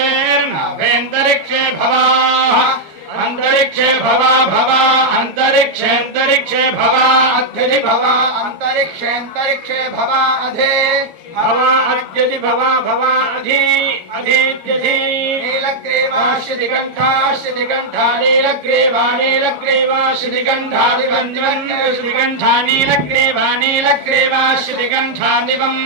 नवेन्तरिक्षे भवाः अंतरिक्षे भवा भवा अंतरिक्षे भवा अध्यधि भवा अंतरिक्षे भवा अधे भवा अध्यधि भवा भवा अधि अधित्यधि नीलग्रीवा नीलग्रीवा श्रीगंधादिवं श्रीगंधा नीलग्रीवा श्रीगंधादिवं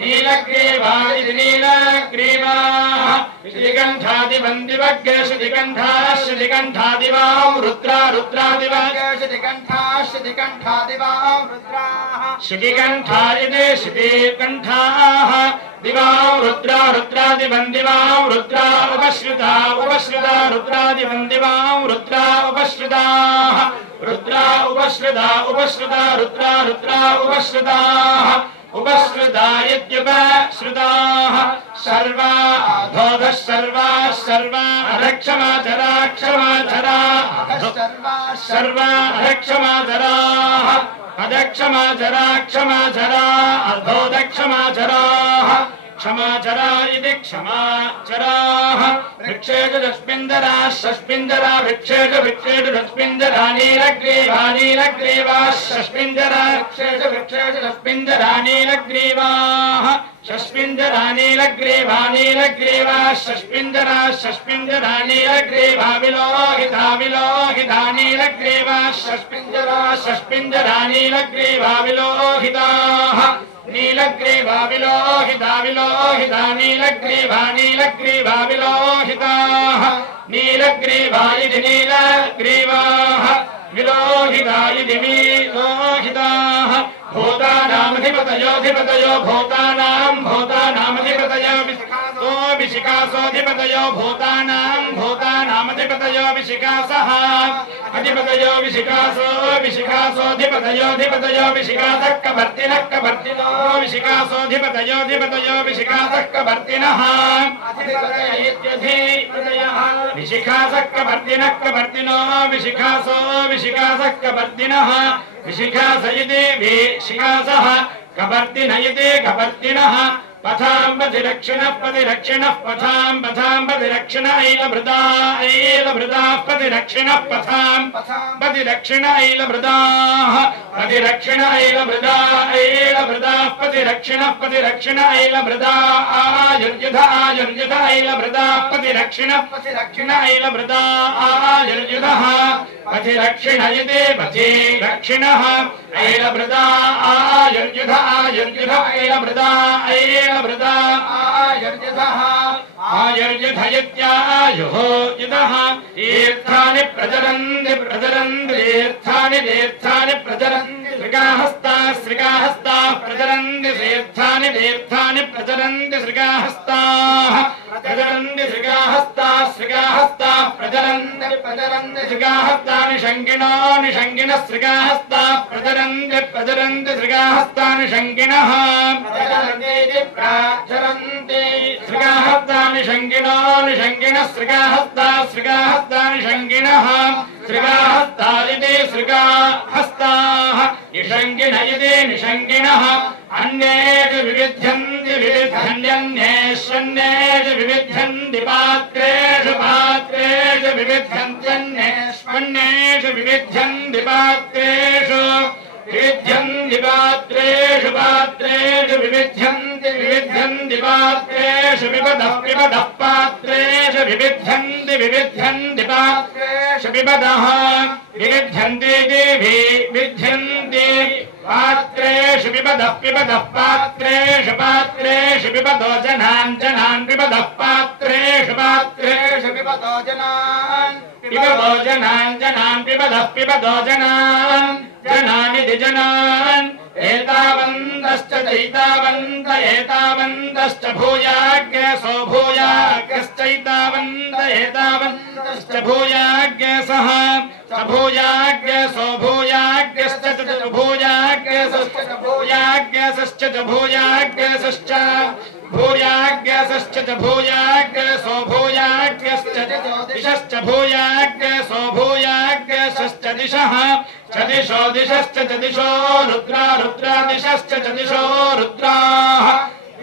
नीलग्रीवादिति नीलग्रीवाः श्रीगंधादिवन्दिवग् श्रीगंधादिवां रुद्रा रुद्रादिवग् श्रीगंधादिवां रुद्राः श्रीगंधादिते श्रीगंधाः दिवां रुद्रा रुद्रादिवन्दिवां रुद्रा उपश्रुता रुद्रादिवन्दिवां रुद्रा उपश्रुताः रुद्रा उपश्रुता रुद्रा उपश्रुताः उपश्रुता इत्युपश्रुताः सर्वा अधोधः सर्वा अधक्षमाचरा सर्वा अधक्षमाचराः अधक्षमाचरा अधोदक्षमाचराः क्षमाचरा इति क्षमाचराः भिक्षेषु षष्पिन्दरा भिक्षेषु षष्पिन्दरा नीलग्रीवा षष्पिन्दरा भिक्षेषु षष्पिन्दरा नीलग्रीवाः षष्पिन्दरा नीलग्रीवा षष्पिन्दरा नीलग्रीवा विलोहिता नीलग्रीवा षष्पिन्दरा नीलग्रीवा विलोहिताः नीलग्रीवा विलोहिता नीलग्रीवा विलोहिताः नीलग्रीवा इति नीलग्रीवाः विलोहिता इति विलोहिताः भूतानामधिपतयो भूतानामधिपतयो विशिखासोऽधिपतयो भूतानामधिपतयो विशिखासः अधिपतयो विशिखासोऽधिपतयो विशिखासः कवर्तिनो विशिखासोऽधिपतयो विशिखासः कवर्तिनः विशिखासः कवर्तिनो विशिखासः कवर्तिनः विशिखास इति विशिखासः कवर्तिन इति कवर्तिनः पथाम्बधिरक्षिणः पथाम्बधिरक्षिण ऐलभृदाः पथिरक्षिणः पथाम्बधिरक्षिण ऐलभृदाः पथिरक्षिण ऐलभृदाः पथिरक्षिण ऐलभृदा आयुर्युध ऐलभृदाः पथिरक्षिण ऐलभृदा आयुर्युधः पथिरक्षिण इति पथिरक्षिणः ऐलभृदा आयुर्युध ऐलभृदा ऐलभृदा आयुर्युधः आयुर्युध इत्यायुः युधः तीर्थानि प्रचरन्ति तीर्थानि प्रचरन्ति श्रीकाहस्ताः प्रचरन्ति तीर्थानि प्रचरन्ति श्रीकाहस्ताः प्रचरन्ति श्रीकाहस्ताः प्रचरन्ति श्रीकाहस्तानि शङ्किनः श्रीकाहस्ताः प्रचरन्ति श्रीकाहस्तानि शङ्किनः प्रचरन्ति श्रीकाहस्तानि शङ्किनः श्रीकाहस्तानि शङ्किनः श्रीकाहस्तादिति श्रीकाहस्ताः निशङ्किन इति निशङ्किनः अन्येषु विविध्यन्त्यन्येष्वन्येषु विविध्यन्ति पात्रेषु विविध्यन्त्यन्येष्वन्येषु विविध्यन्ति पात्रेषु विविध्यन्ति पात्रेषु विविध्यन्ति पात्रेषु पिबदः पात्रेषु विविध्यन्ति पात्रेषु पिबदः विविध्यन्ति विविध्यन्ति पात्रेषु पिबदः पात्रेषु पिबदो जनान् पिबदः पात्रेषु पिबदो जनान् पिबदो जनानिधि जनान् एतावन्तश्च चैतावन्त एतावन्तश्च भूयाग्यसो भूयाग्यश्चैतावन्त एतावन्तश्च भूयाग्यसः भूयाग्यसो भूयाग्यश्च भूयाग्यसश्च भूयाग्यसश्च भूयाग्यसश्च भूयाग्यसश्च भूयाग्यसो भूयाग्यश्च दिशश्च भूयाग्यसो भूयाग्यसश्च दिशः दिशो दिशश्च दिशो रुद्रा रुद्रा दिशश्च दिशो रुद्राः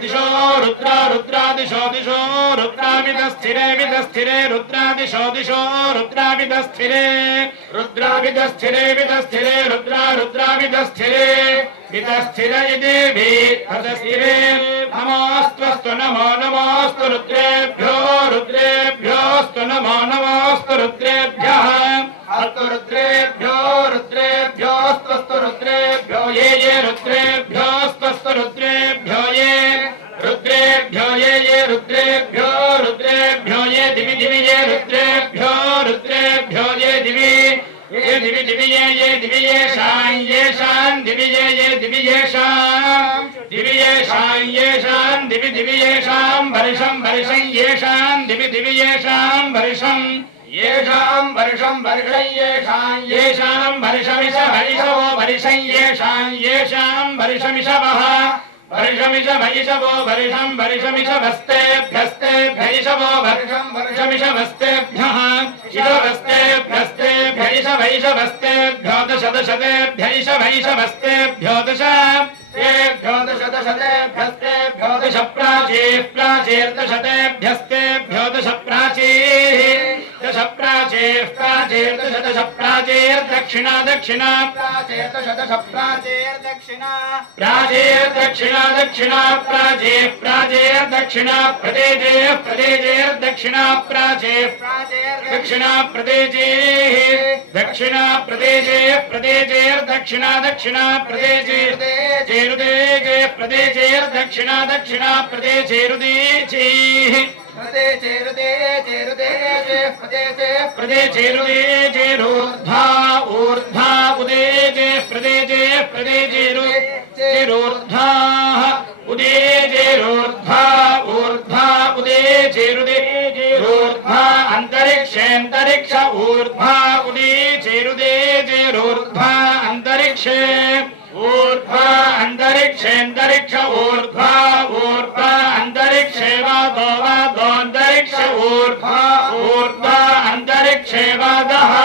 दिशो रुद्रा रुद्रादिशो दिशो रुद्राविदस्थिरे विदस्थिरे रुद्रादिशो दिशो रुद्राविदस्थिरे रुद्राविदस्थिरे विदस्थिरे रुद्रा रुद्राविदस्थिरे विदस्थिरे देवी तदस्थिरे नमोस्तु नमो नमोस्तु रुद्रेभ्यो रुद्रेभ्योस्तु नमो नमोस्तु रुद्रेभ्यः अस्तु रुद्रेभ्यो रुद्रेभ्योस्तु रुद्रेभ्यो ये रुद्रेभ्योस्तु रुद्रेभ्यो ये रुद्रेभ्यो ये रुद्रेभ्यो रुद्रेभ्यो ये दिवि दिवि ये रुद्रेभ्यो रुद्रेभ्यो ये दिवि दिवि ये दिवि ये शां दिवि ये दिवि ये शां दिवि ये शां दिवि दिवि ये शां वर्षं ये शां दिवि दिवि ये शां वर्षं येषां वर्षं येषां वर्षमिष वैषवो वर्षं येषां वर्षमिषवः वर्षमिष वैषवो वर्षं वर्षमिष वस्तेभ्यस्तेभ्यैषवो वर्षं वर्षमिष वस्तेभ्यः इषवस्तेभ्यस्तेभ्यैष वैषवस्तेभ्यो दशदशतेभ्यैष वैषवस्तेभ्यो दश तेभ्यो दशदशतेभ्यस्तेभ्यो दश प्राचीर्दशतेभ्यस्तेभ्यो दश प्राचीः दश प्राचीर्दक्षिणा दक्षिणा प्राचीर्दश प्राचीर्दक्षिणा प्राचीर्दक्षिणा प्राचीर्दक्षिणा प्रदेशेर्दक्षिणा प्राचीर्दक्षिणा प्रदेशेः दक्षिणा प्रदेशेर्दक्षिणा दक्षिणा प्रदेशेर्देशे प्रदेशेर्दक्षिणा दक्षिणा प्रदेशेरुदेशेः प्रदेशेरुदेशेरूर्ध्वा ऊर्ध्वा उदेशे प्रदेशेरूर्ध्वाः उदेशेरूर्ध्वा ऊर्ध्वा उदेशेरुदेशेरूर्ध्वा अन्तरिक्षेऽन्तरिक्ष ऊर्ध्वा उदेशेरुदेशेरूर्ध्वा अन्तरिक्षे ऊर्ध्वा अन्तरिक्षेऽन्तरिक्ष ऊर्ध्वा ऊर्ध्वा अन्तरिक्षे वादोऽन्तरिक्ष ऊर्ध्वा ऊर्ध्वा अन्तरिक्षे वादः